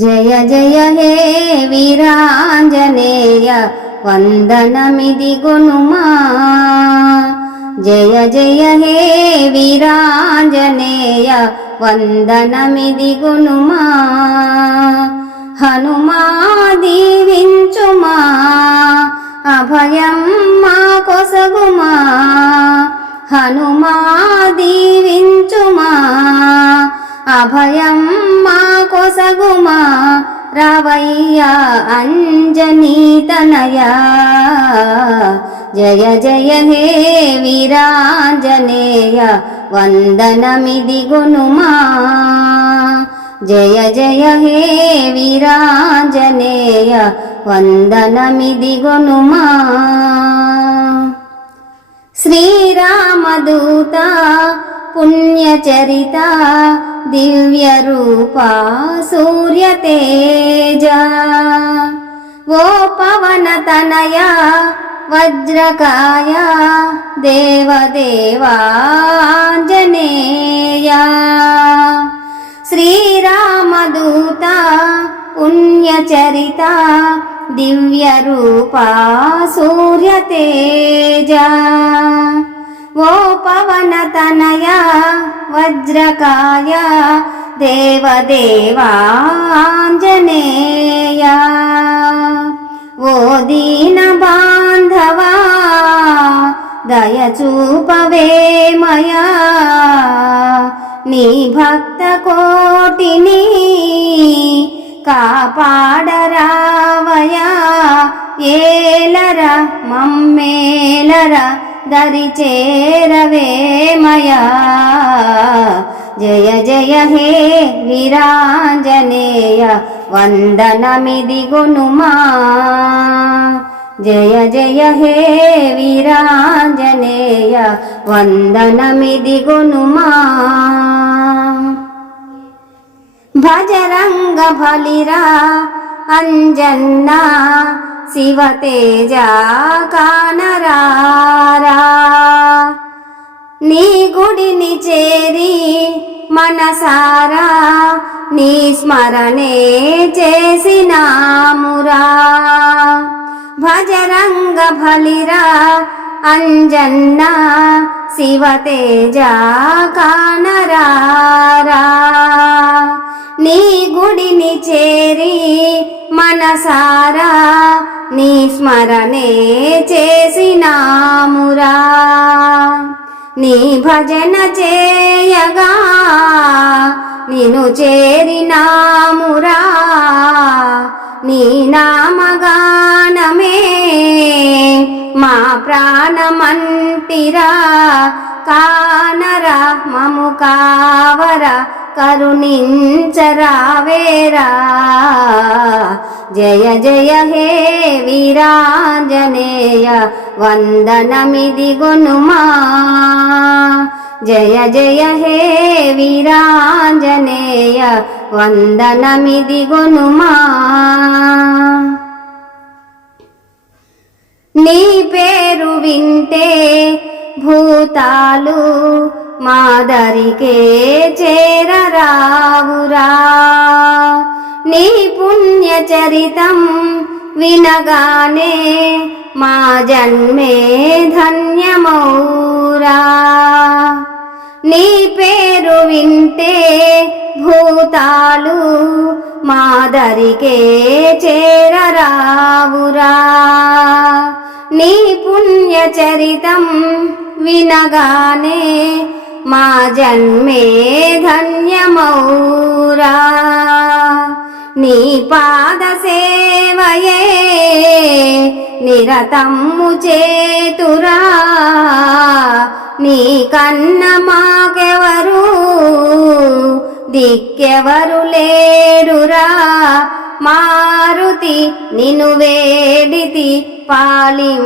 జయ జయ హే వీరాంజనేయ వందనమిదిగొనుమా జయ జయ హే వీరాంజనేయ వందనమిదిగొనుమా హనుమా దీవించుమా అభయం మా కొసగుమా హనుమా దీవించుమా అభయం మా కొసగుమా రావయ్యా అంజనీతనయా జయ జయ హే వీరాంజనేయ వందనమిదిగొనుమా జయ జయ హే వీరాంజనేయ వందనమిదిగొనుమా శ్రీరామదూత పుణ్యచరిత దివ్య రూపా సూర్యతేజ ఓ పవన తనయ వజ్రకాయ దేవదేవాంజనేయ శ్రీరామదూత పుణ్యచరిత దివ్య రూపా సూర్యతేజ ఓ పవన తనయ వజ్రకాయ దేవదేవాంజనేయ ఓ దీన బాంధవా దయచూపవేమయా నీ భక్త కోటిని కాపాడరావయా ఏలరా మమ్మేలరా దరి చేరవేమయా జయ జయ హే వీరాంజనేయ వందనమిదిగొనుమా జయ జయ హే వీరాంజనేయ వందనమిదిగొనుమా భజరంగ బలిరా అంజన్నా శివతేజ కానరారా నీ గుడిని చేరి మనసారా నీ స్మరణే చేసినామురా భజరంగ బలిరా అంజన్నా శివతేజ కానరారా నీ గుడిని చేరి మనసారా నీ స్మరణే చేసినామురా నీ భజన చేయగా నిను చేరినామురా నీ నామగానమే మా ప్రాణమంటిరా కానరా మము కావరా కరుణించరావేరా జయ జయ హే వీరాంజనేయ వందనమిదిగొనుమా జయ జయ హే వీరాంజనేయ వందనమిదిగొనుమా నీ పేరు వింటే భూతాలు మాదరికే చేరరావురా నీ పుణ్యచరితం వినగానే మా జన్మే ధన్యమౌరా నీ పేరు వింటే భూతాలు మాదరికే చేరరావురా నీ పుణ్యచరితం వినగానే మా జన్మే ధన్యమౌరా నీ పాద సేవయే నిరతము చేతురా నీ కన్న మాకెవరు దిక్కెవరు లేరురా మారుతి నిను వేడితి పాలింపరావేరా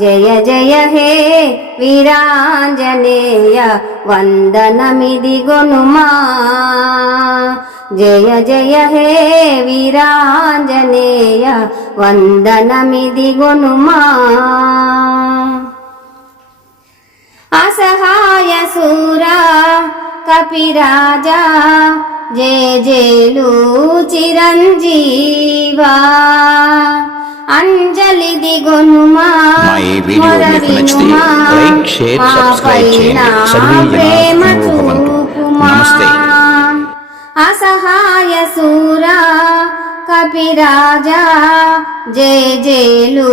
జయ జయ హే వీరాంజనేయ వందనమిదిగొనుమా జయ జయ హే వీరాంజనేయ వందనమిదిగొనుమా అసహాయ సూరా కపిరాజా జయ జయలు చిరంజీవా అంజలి దిగొనుమా ఈ వీడియో మీకు నచ్చితే లైక్, షేర్, సబ్స్క్రైబ్ చేయండి. సర్వే ప్రేమ జనా సుఖినో భవంతు. చూపుమా నమస్తే. అసహాయ సూరా కపిరాజా జయ జయలు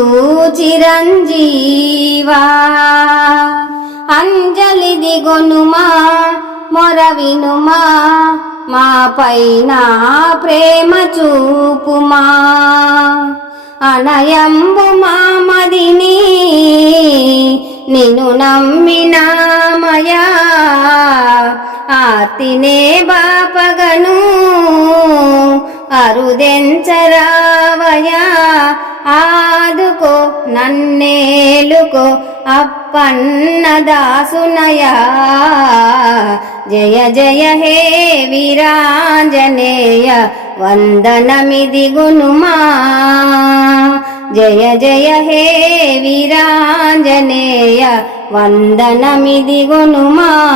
చిరంజీవా అంజలి దిగొనుమా మొర వినుమా మా పైన ప్రేమ చూపుమా అనయంబు మామదిని నిన్ను నమ్మినామయా ఆర్తినే బాపగను అరుదెంచరావయా ఆదుకో నన్నేలుకో అప్పన్నదాసునయా జయ జయ హే వీరాంజనేయ వందనమిదిగునుమా జయ జయ హే వీరాంజనేయ వందనమిదిగునుమా